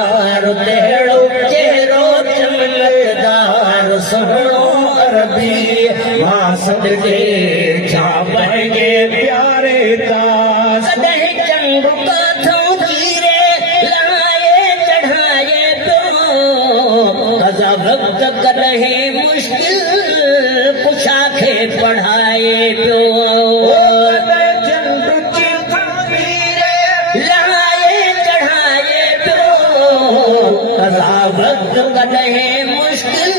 तेड़ो चेहरो चमकदार सुहिणो अरबी मां सदके छा बहिंगे प्यारे तां कॾहिं चंड काथों चीरे लाए चढ़ाए पियो कज़ा वक़्त कॾहिं मुश्किल कुशा खे पढ़ाए पियो वक्त कॾहिं मुश्किल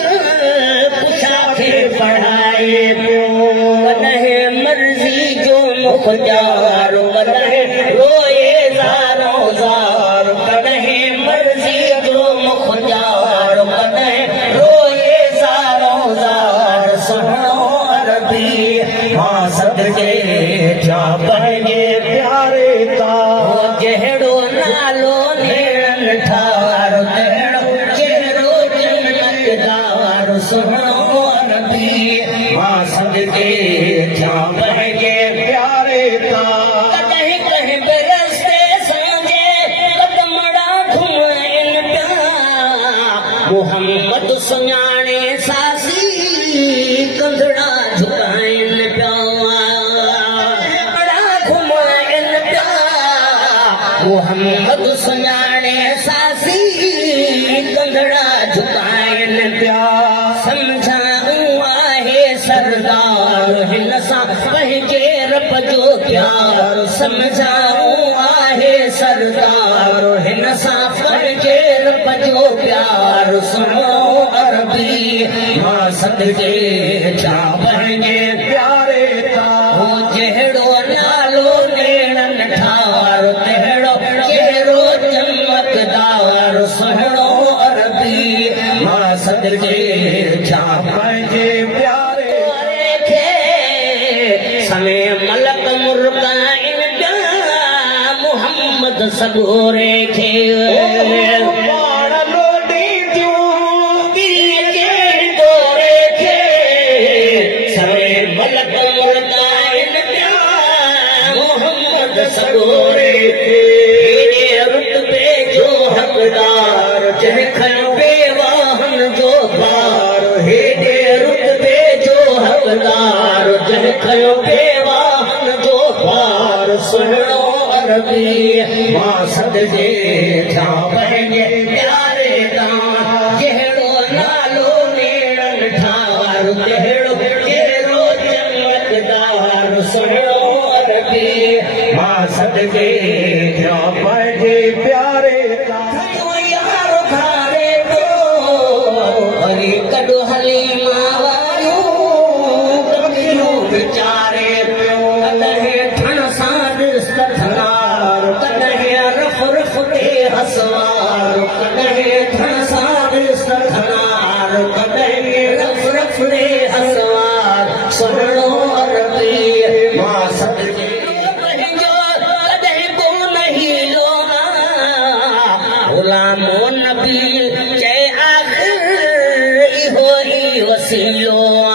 कुशा खे पढ़ाए पियो कॾहिं मर्ज़ी जो मुख़्तियार कॾहिं रोए ज़ारो ज़ार कॾहिं मर्ज़ी जो मुख़्तियार कॾहिं रोए ज़ारो ज़ार सुहिणो अरबी मां सदके छा बहिंगे प्यारे तां जहिड़ो नालो नेरनि ठार सुहिणो अरबी मां सदके छा बहिंगे प्यारे तां कॾहिं कंहिं बि रस्ते सांझे कदमड़ा घुमाइनि पिया मोहम्मद सुञाणे सासी कंधड़ा झुकाइनि पिया घुमाइनि पिया मोहम्मद सुञाणे सासी कंधड़ा झुकाइनि पिया सरदार हिन सां पंहिंजे रब जो प्यार समझाऊं आहे सरदार हिन सां पंहिंजे रब जो प्यार सुहिणो अरबी मां सदके छा बहिंगे प्यारे तां जहिड़ो नालो नेरनि ठार तहिड़ो चेहरो चमकदार सुहिणो अरबी मां सदके छा बहिंगे प्यारे मलक मुर्गाइन पिया मोहम्मद सगोरे खे पाण लोडी दोरे खे सवे मलक मुर्गाइन पिया मोहम्मद सगोरे खे रुतबे जो हक़दार जंहिं खयो बेवाहन जो पार हेॾे रुतबे जो हक़दार जंहिं खयो सुहिणो अरबी मां सदके छा बहिंगे प्यारे तां जहिड़ो नालो नेरनि ठार तहिड़ो चेहरो चमकदार सुहिणो अरबी मां सदके छा बहिंगे प्यारे तां यार धारे पियो वरी कॾो हली मां वारियूं वीचारे पियो हसवार कॾहिं धन सां सधनार कॾहिं रफ रफ रे हसवार सुहिणो अरबी मां सदके पंहिंजो कॾहिं कोन हीलो ग़ुलामो नबी चए आख़िर इहो ई वसीलो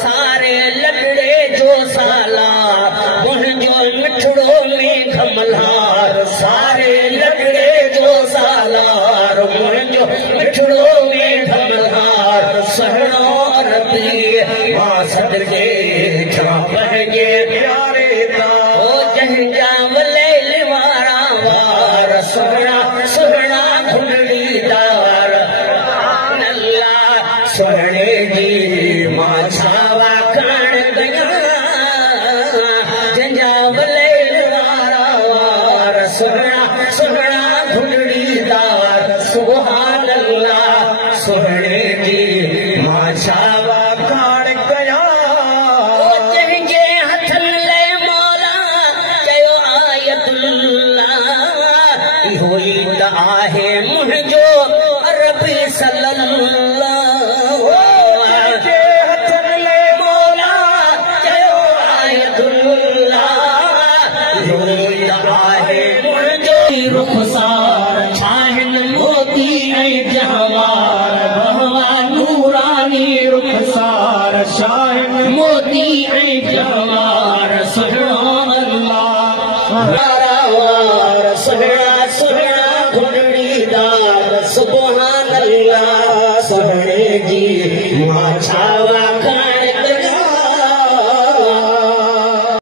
सारे लकड़े जो साला मुंहिंजो मिठड़ो में घमलार सारे लकड़े जो सालार मुंहिंजो मिठड़ो में घमलार सुहिणो अरबी मां सदके छा बहिंगे प्यारे तां जंहिंजा वलैल वारा वार सुहिणा सुहिणा घुंडड़ीदार सुहिणे जी मां छावा करण गया जंहिंजा वलैल वारा वार सुहिणा सुहिणा घुंडड़ीदार सुभान अल्लाह सुहिणे जी मां छावा करण गया जंहिंजे हथनि लाइ मौला चयो आयतुल्लाह इहो ई त आहे मुंहिंजो अरबी सल्लल्लाह रुखसार छाहिन मोती ऐं जहवार प्यार सुभान अल्लाह वार सुहिणा सुहिणा घुंडड़ीदार सुभान अल्लाह सोहणे जी मां छा वाखां